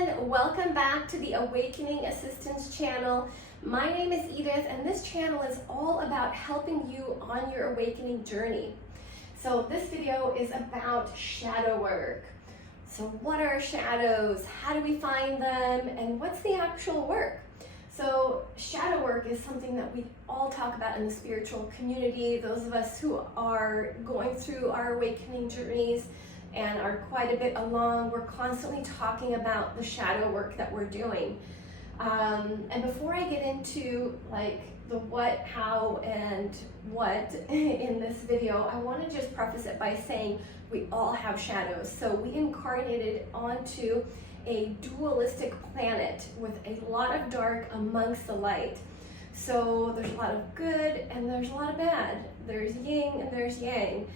everyone, welcome back to the Awakening Assistance channel. My name is Edith and this channel is all about helping you on your awakening journey. So this video is about shadow work. So what are shadows? How do we find them? And what's the actual work? So shadow work is something that we all talk about in the spiritual community. Those of us who are going through our awakening journeys and are quite a bit along, we're constantly talking about the shadow work that we're doing. And before I get into like the what, how, and what in this video, I want to just preface it by saying we all have shadows. So we incarnated onto a dualistic planet with a lot of dark amongst the light. So there's a lot of good and there's a lot of bad. There's yin and there's yang.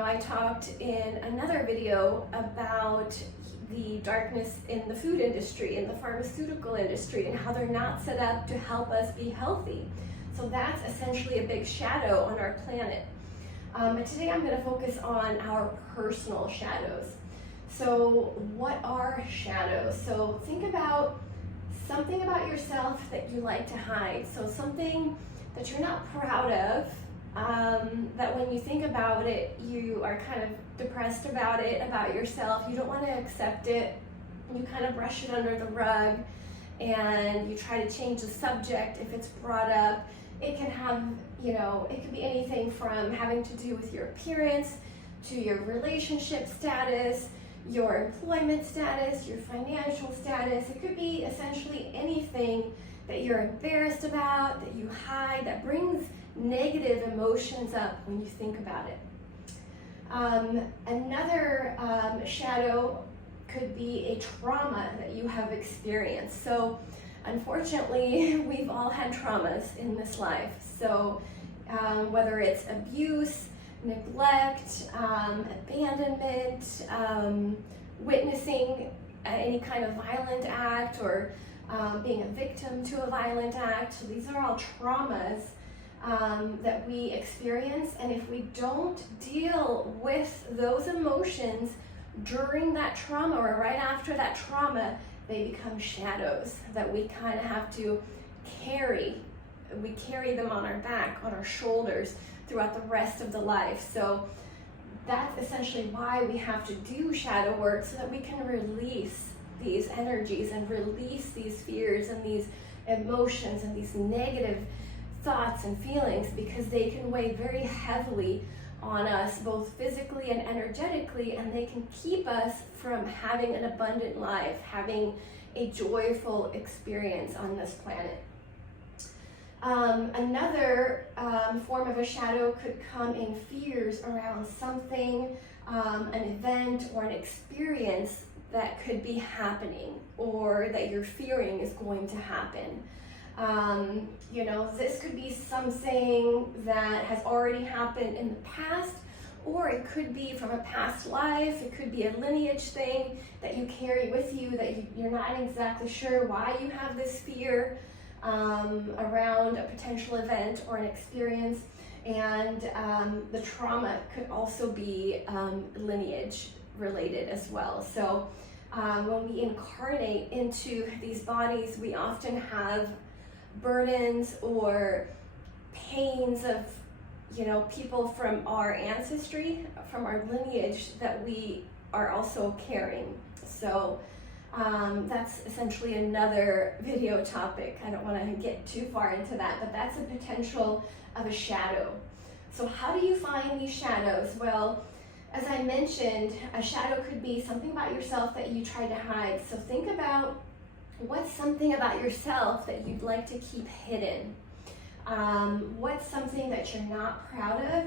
I talked in another video about the darkness in the food industry, in the pharmaceutical industry, and how they're not set up to help us be healthy. So that's essentially a big shadow on our planet. But today I'm going to focus on our personal shadows. So what are shadows? So think about something about yourself that you like to hide. So something that you're not proud of, that when you think about it, you are kind of depressed about it, about yourself. You don't want to accept it. You kind of brush it under the rug and you try to change the subject if it's brought up. It can have, it could be anything from having to do with your appearance to your relationship status, your employment status, your financial status. It could be essentially anything that you're embarrassed about, that you hide, that brings negative emotions up when you think about it. Another shadow could be a trauma that you have experienced. So unfortunately, we've all had traumas in this life. So whether it's abuse, neglect, abandonment, witnessing any kind of violent act, or being a victim to a violent act. So these are all traumas that we experience, and if we don't deal with those emotions during that trauma or right after that trauma, they become shadows that we kind of have to carry. We carry them on our back, on our shoulders throughout the rest of the life. So that's essentially why we have to do shadow work, so that we can release these energies and release these fears and these emotions and these negative thoughts and feelings, because they can weigh very heavily on us, both physically and energetically, and they can keep us from having an abundant life, having a joyful experience on this planet. Another form of a shadow could come in fears around something, an event or an experience that could be happening or that you're fearing is going to happen. This could be something that has already happened in the past, or it could be from a past life. It could be a lineage thing that you carry with you that you're not exactly sure why you have this fear around a potential event or an experience. And the trauma could also be lineage related as well. So when we incarnate into these bodies, we often have burdens or pains of people from our ancestry, from our lineage, that we are also carrying. So that's essentially another video topic. I don't want to get too far into that, but that's a potential of a shadow. So how do you find these shadows? Well, as I mentioned, a shadow could be something about yourself that you try to hide. So think about what's something about yourself that you'd like to keep hidden. What's something that you're not proud of?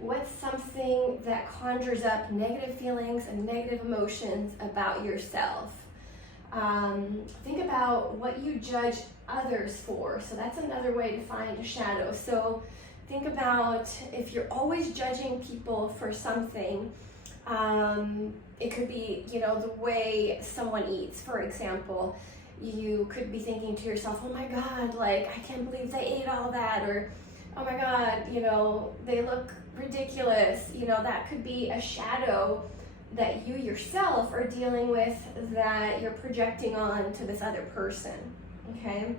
What's something that conjures up negative feelings and negative emotions about yourself? Think about what you judge others for. So that's another way to find a shadow. So think about if you're always judging people for something. It could be, the way someone eats, for example. You could be thinking to yourself, oh my God, like, I can't believe they ate all that, or, oh my God, they look ridiculous. That could be a shadow that you yourself are dealing with that you're projecting on to this other person, okay?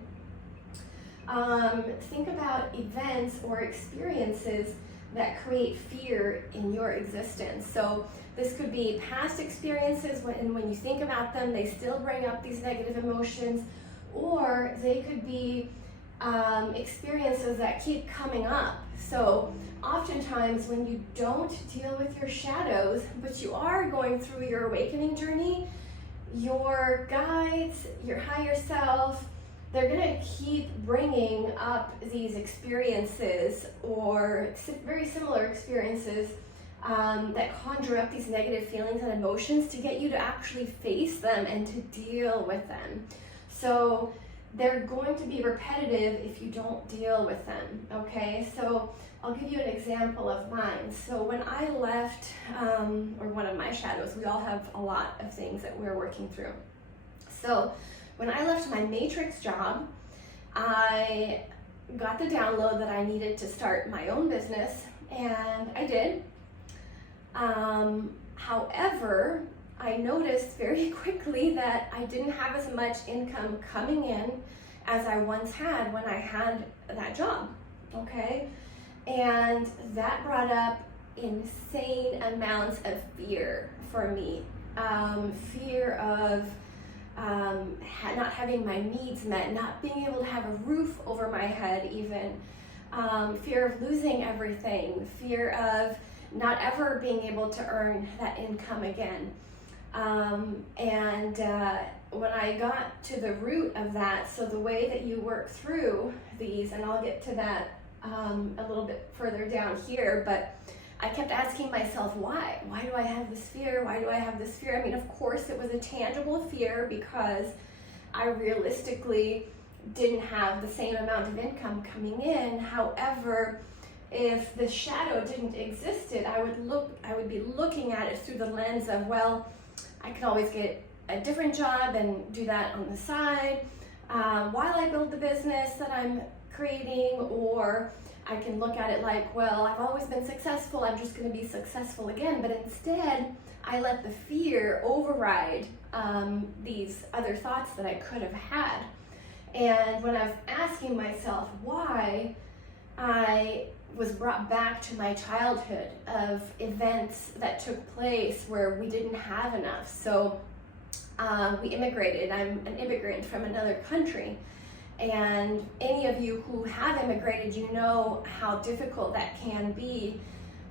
Think about events or experiences that create fear in your existence. So this could be past experiences when you think about them, they still bring up these negative emotions, or they could be experiences that keep coming up. So oftentimes when you don't deal with your shadows, but you are going through your awakening journey, your guides, your higher self, they're going to keep bringing up these experiences or very similar experiences that conjure up these negative feelings and emotions to get you to actually face them and to deal with them. So they're going to be repetitive if you don't deal with them, okay? So I'll give you an example of mine. So when I left, or one of my shadows, we all have a lot of things that we're working through. So when I left my matrix job, I got the download that I needed to start my own business, and I did. However, I noticed very quickly that I didn't have as much income coming in as I once had when I had that job, okay? And that brought up insane amounts of fear for me. Fear of not having my needs met, not being able to have a roof over my head even, fear of losing everything, fear of not ever being able to earn that income again. When I got to the root of that, so the way that you work through these, and I'll get to that a little bit further down here, but I kept asking myself, why? Why do I have this fear? Why do I have this fear? I mean, of course, it was a tangible fear because I realistically didn't have the same amount of income coming in. However, if the shadow didn't exist, I would be looking at it through the lens of, well, I can always get a different job and do that on the side while I build the business that I'm creating, or I can look at it like, well, I've always been successful, I'm just going to be successful again. But instead, I let the fear override these other thoughts that I could have had. And when I'm asking myself why, I was brought back to my childhood of events that took place where we didn't have enough. So we immigrated. I'm an immigrant from another country. And any of you who have immigrated, you know how difficult that can be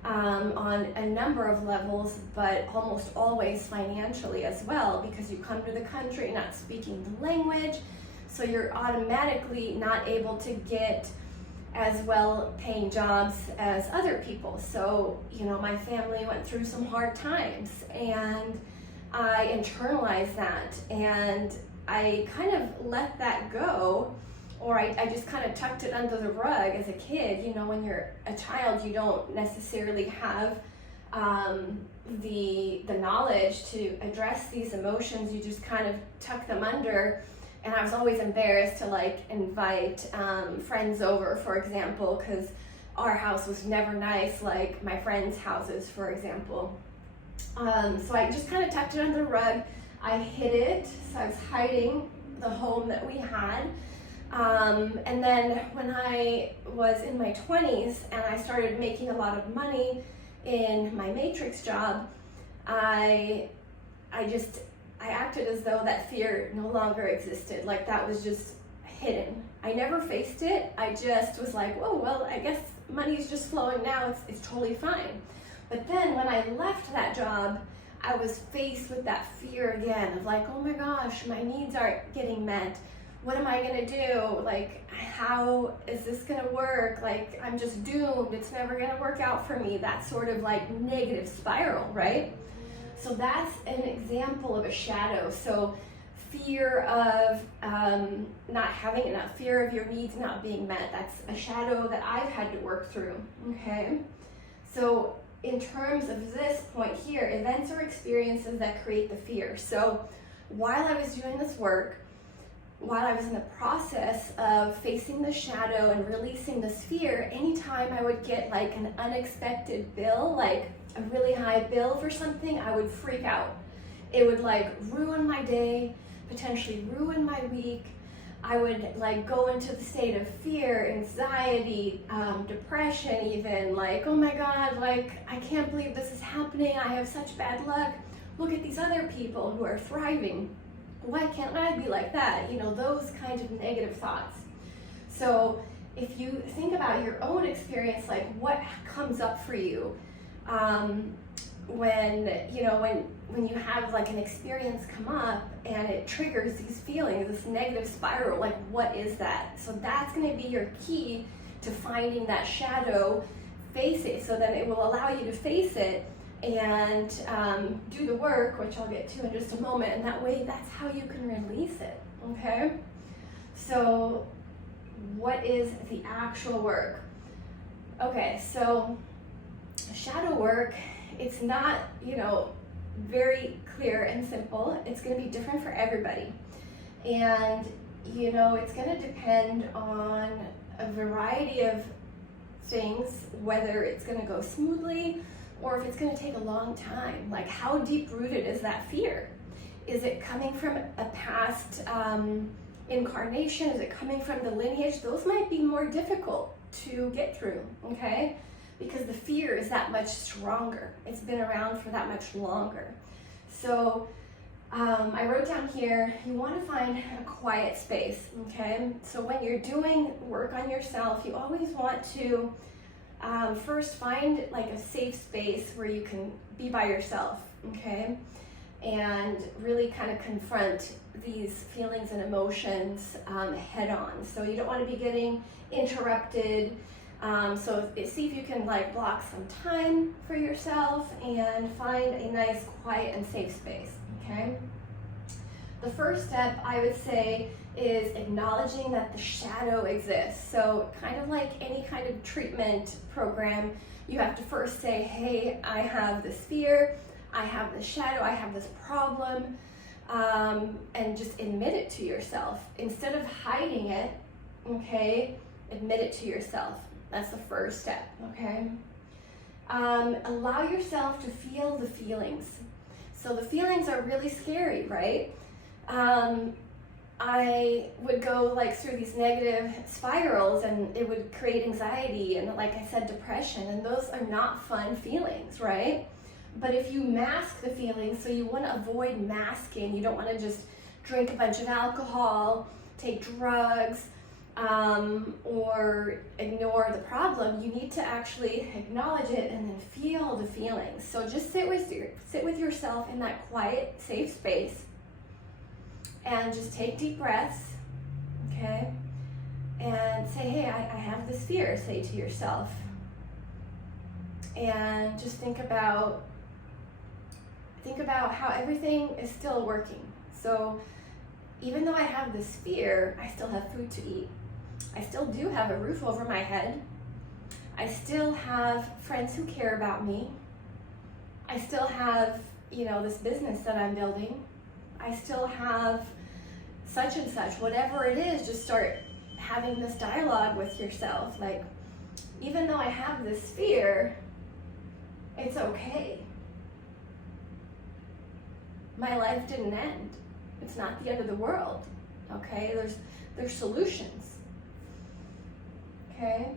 on a number of levels, but almost always financially as well, because you come to the country not speaking the language, so you're automatically not able to get as well paying jobs as other people. So, you know, my family went through some hard times, and I internalized that, and I kind of let that go, or I just kind of tucked it under the rug as a kid. You know, when you're a child, you don't necessarily have the knowledge to address these emotions. You just kind of tuck them under. And I was always embarrassed to like invite friends over, for example, because our house was never nice like my friends' houses, for example. So I just kind of tucked it under the rug. I hid it, so I was hiding the home that we had. And then when I was in my 20s and I started making a lot of money in my matrix job, I acted as though that fear no longer existed. Like that was just hidden. I never faced it. I just was like, oh, well, I guess money's just flowing now. It's totally fine. But then when I left that job, I was faced with that fear again of like, oh my gosh, my needs aren't getting met. What am I gonna do? Like, how is this gonna work? Like, I'm just doomed. It's never gonna work out for me. That sort of like negative spiral, right? So that's an example of a shadow. So fear of not having enough, fear of your needs not being met, that's a shadow that I've had to work through, okay? So in terms of this point here, events or experiences that create the fear. So while I was doing this work, while I was in the process of facing the shadow and releasing this fear, anytime I would get like an unexpected bill, like a really high bill for something, I would freak out. It would like ruin my day, potentially ruin my week. I would like go into the state of fear, anxiety, depression even, like, oh my God, like, I can't believe this is happening. I have such bad luck. Look at these other people who are thriving. Why can't I be like that? You know, those kinds of negative thoughts. So if you think about your own experience, like what comes up for you when you have like an experience come up and it triggers these feelings, this negative spiral, like what is that? So that's going to be your key to finding that shadow, face it, so then it will allow you to face it and do the work, which I'll get to in just a moment, and that way that's how you can release it, okay? So what is the actual work? Okay, so shadow work, it's not, very clear and simple. It's going to be different for everybody. And, it's going to depend on a variety of things, whether it's going to go smoothly or if it's going to take a long time. Like, how deep rooted is that fear? Is it coming from a past incarnation? Is it coming from the lineage? Those might be more difficult to get through, okay? Because the fear is that much stronger. It's been around for that much longer. So I wrote down here, you want to find a quiet space, okay? So when you're doing work on yourself, you always want to first find like a safe space where you can be by yourself, okay? And really kind of confront these feelings and emotions head on. So you don't want to be getting interrupted. So see if you can like block some time for yourself and find a nice, quiet, and safe space, okay? The first step, I would say, is acknowledging that the shadow exists. So kind of like any kind of treatment program, you have to first say, hey, I have this fear, I have this shadow, I have this problem, and just admit it to yourself. Instead of hiding it, okay, admit it to yourself. That's the first step, okay? Allow yourself to feel the feelings. So the feelings are really scary, right? I would go like through these negative spirals and it would create anxiety and, like I said, depression, and those are not fun feelings, right? But if you mask the feelings, so you want to avoid masking, you don't want to just drink a bunch of alcohol, take drugs, or ignore the problem. You need to actually acknowledge it and then feel the feelings. So just sit with yourself in that quiet, safe space and just take deep breaths, okay? And say, hey, I have this fear, say to yourself. And just think about how everything is still working. So even though I have this fear, I still have food to eat. I still do have a roof over my head. I still have friends who care about me. I still have, this business that I'm building. I still have such and such, whatever it is. Just start having this dialogue with yourself. Like, even though I have this fear, it's okay. My life didn't end. It's not the end of the world, okay? There's solutions, okay?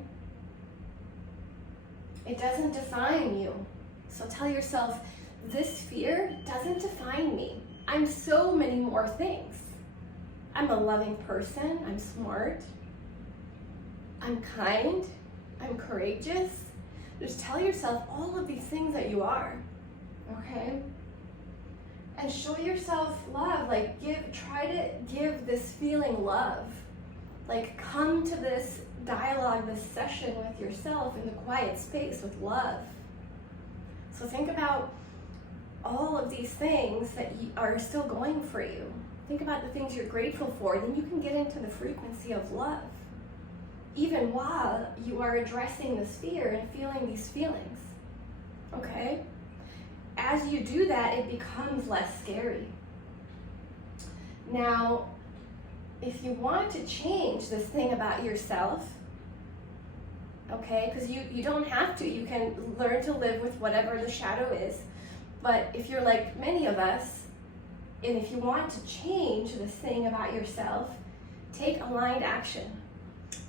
It doesn't define you. So tell yourself, this fear doesn't define me. I'm so many more things. I'm a loving person. I'm smart. I'm kind. I'm courageous. Just tell yourself all of these things that you are, okay? And show yourself love. Like, try to give this feeling love. Like, come to this dialogue, this session with yourself in the quiet space with love. So think about all of these things that are still going for you. Think about the things you're grateful for. Then you can get into the frequency of love, even while you are addressing this fear and feeling these feelings, okay? As you do that, it becomes less scary. Now, if you want to change this thing about yourself, okay? Because you don't have to. You can learn to live with whatever the shadow is. But if you're like many of us, and if you want to change this thing about yourself, take aligned action.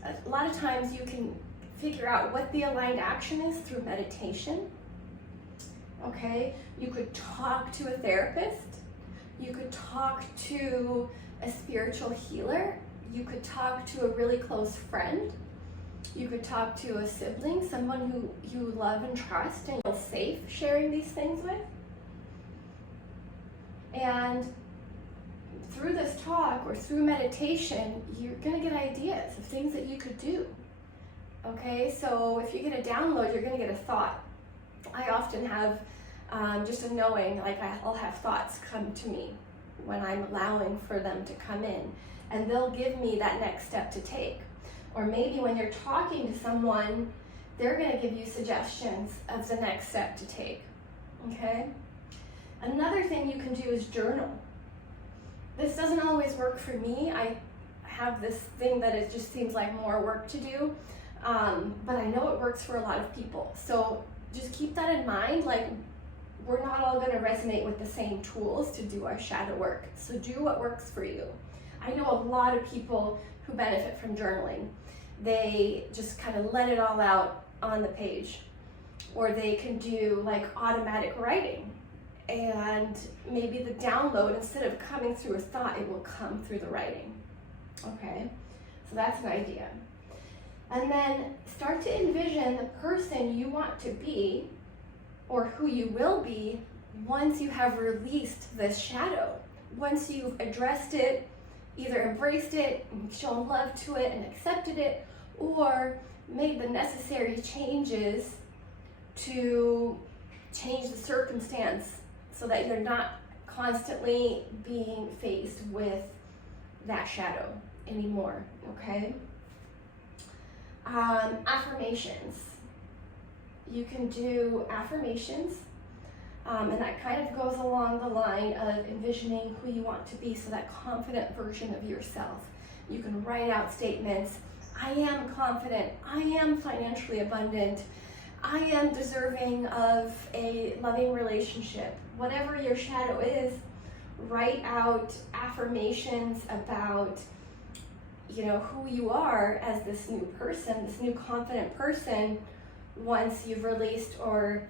A lot of times you can figure out what the aligned action is through meditation, okay? You could talk to a therapist. You could talk to a spiritual healer. You could talk to a really close friend. You could talk to a sibling, someone who you love and trust and feel safe sharing these things with. And through this talk or through meditation, you're gonna get ideas of things that you could do. Okay, so if you get a download, you're gonna get a thought. I often have just a knowing, like I'll have thoughts come to me when I'm allowing for them to come in, and they'll give me that next step to take. Or maybe when you're talking to someone, they're gonna give you suggestions of the next step to take, okay? Another thing you can do is journal. This doesn't always work for me. I have this thing that it just seems like more work to do, but I know it works for a lot of people. So just keep that in mind. Like, we're not all gonna resonate with the same tools to do our shadow work. So do what works for you. I know a lot of people who benefit from journaling. They just kind of let it all out on the page, or they can do like automatic writing, and maybe the download, instead of coming through a thought, it will come through the writing. Okay, so that's an idea. And then start to envision the person you want to be, or who you will be, once you have released this shadow. Once you've addressed it, either embraced it, shown love to it, and accepted it, or made the necessary changes to change the circumstance so that you're not constantly being faced with that shadow anymore, okay? Affirmations. You can do affirmations, and that kind of goes along the line of envisioning who you want to be, so that confident version of yourself. You can write out statements. I am confident. I am financially abundant. I am deserving of a loving relationship. Whatever your shadow is, write out affirmations about, you know, who you are as this new person, this new confident person, once you've released or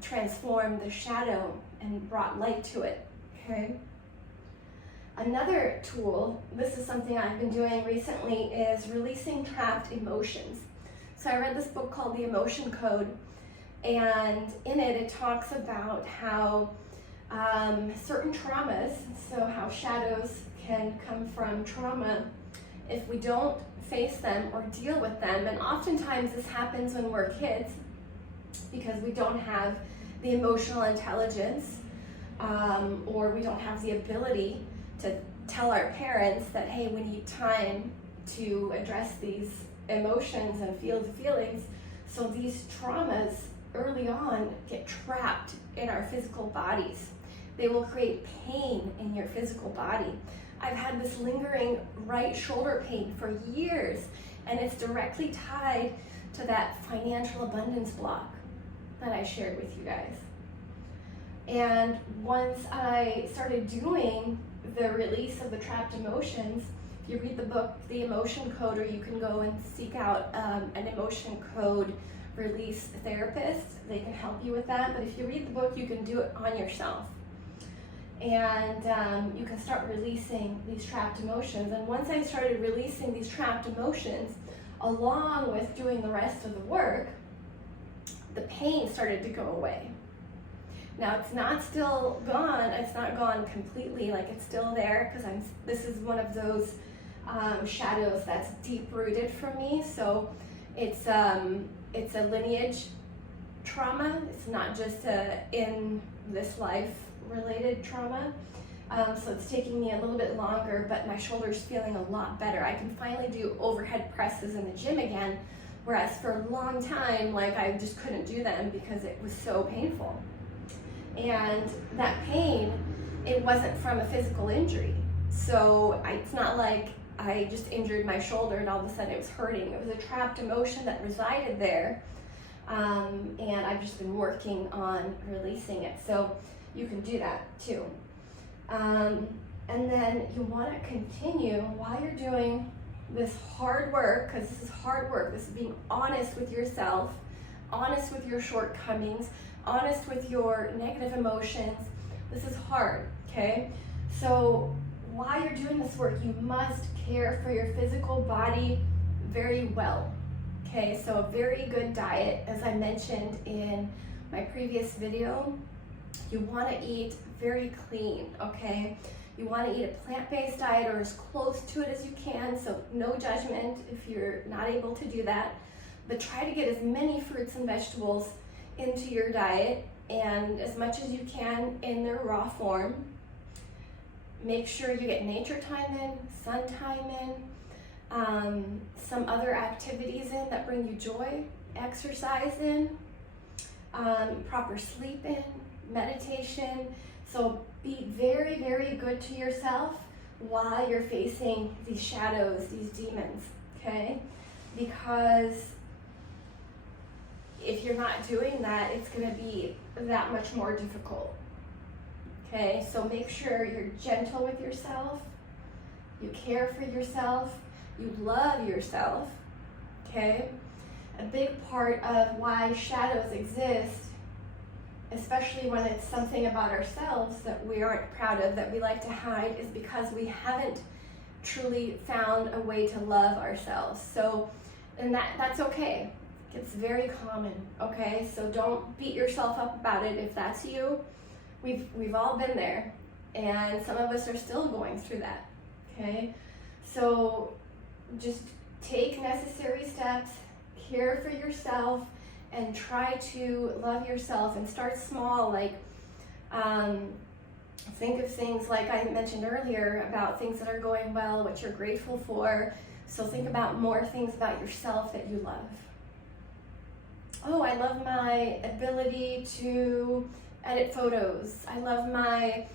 transformed the shadow and brought light to it, okay? Another tool, this is something I've been doing recently, is releasing trapped emotions. So I read this book called The Emotion Code, and in it talks about how certain traumas, so how shadows can come from trauma if we don't face them or deal with them. And oftentimes this happens when we're kids, because we don't have the emotional intelligence, or we don't have the ability to tell our parents that, hey, we need time to address these emotions and feel the feelings. So these traumas early on get trapped in our physical bodies. They will create pain in your physical body. I've had this lingering right shoulder pain for years, and it's directly tied to that financial abundance block that I shared with you guys. And once I started doing the release of the trapped emotions, if you read the book, The Emotion Code, or you can go and seek out an emotion code release therapist, they can help you with that. But if you read the book, you can do it on yourself. And you can start releasing these trapped emotions. And once I started releasing these trapped emotions, along with doing the rest of the work, the pain started to go away. Now it's not still gone, it's not gone completely, like it's still there, because this is one of those shadows that's deep rooted for me. So it's a lineage trauma. It's not just a in this life related trauma. So it's taking me a little bit longer, but my shoulder's feeling a lot better. I can finally do overhead presses in the gym again, whereas for a long time, like, I just couldn't do them because it was so painful. And that pain, it wasn't from a physical injury. So it's not like I just injured my shoulder and all of a sudden it was hurting. It was a trapped emotion that resided there. And I've just been working on releasing it. So you can do that too. And then you want to continue while you're doing this hard work, because this is hard work. This is being honest with yourself, honest with your shortcomings, honest with your negative emotions. This is hard, okay? So while you're doing this work, you must care for your physical body very well, okay? So a very good diet, as I mentioned in my previous video, you want to eat very clean, okay? You want to eat a plant-based diet or as close to it as you can, so no judgment if you're not able to do that, but try to get as many fruits and vegetables into your diet and as much as you can in their raw form. Make sure you get nature time in, sun time in, some other activities in that bring you joy, exercise in, proper sleep in, meditation. So be very, very good to yourself while you're facing these shadows, these demons, okay? Because if you're not doing that, it's gonna be that much more difficult, okay? So make sure you're gentle with yourself, you care for yourself, you love yourself, okay? A big part of why shadows exist, especially when it's something about ourselves that we aren't proud of, that we like to hide, is because we haven't truly found a way to love ourselves. So, and that's okay. It's very common, okay? So don't beat yourself up about it if that's you. We've all been there, and some of us are still going through that, okay? So just take necessary steps, care for yourself, and try to love yourself and start small. Like think of things like I mentioned earlier about things that are going well, what you're grateful for. So think about more things about yourself that you love. Oh, I love my ability to edit photos. I love my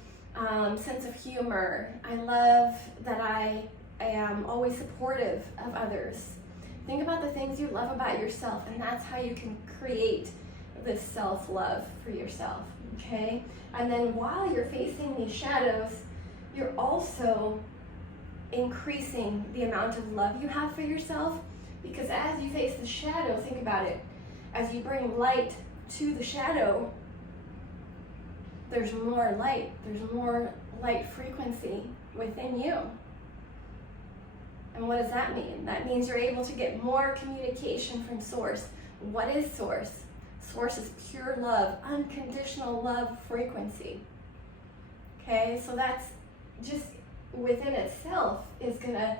sense of humor. I love that I am always supportive of others. Think about the things you love about yourself, and that's how you can create this self-love for yourself, okay? And then while you're facing these shadows, you're also increasing the amount of love you have for yourself, because as you face the shadow, think about it, as you bring light to the shadow, there's more light, there's more light frequency within you. And what does that mean? That means you're able to get more communication from Source. What is Source? Source is pure love, unconditional love frequency. Okay, so that's just within itself is gonna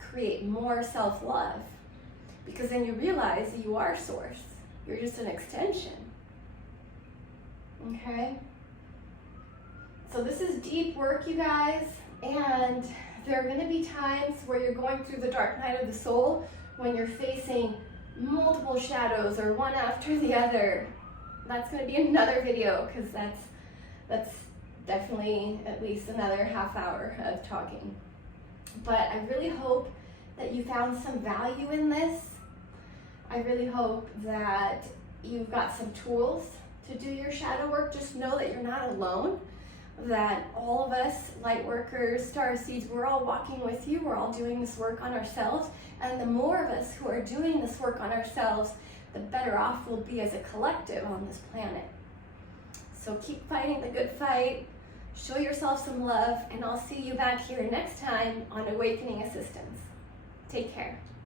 create more self-love, because then you realize that you are Source. You're just an extension. Okay? So this is deep work, you guys, and there are going to be times where you're going through the dark night of the soul when you're facing multiple shadows or one after the other. That's going to be another video, because that's definitely at least another half hour of talking. But I really hope that you found some value in this. I really hope that you've got some tools to do your shadow work. Just know that you're not alone, that all of us, light workers, star seeds, we're all walking with you. We're all doing this work on ourselves. And the more of us who are doing this work on ourselves, the better off we'll be as a collective on this planet. So keep fighting the good fight. Show yourself some love, and I'll see you back here next time on Awakening Assistance. Take care.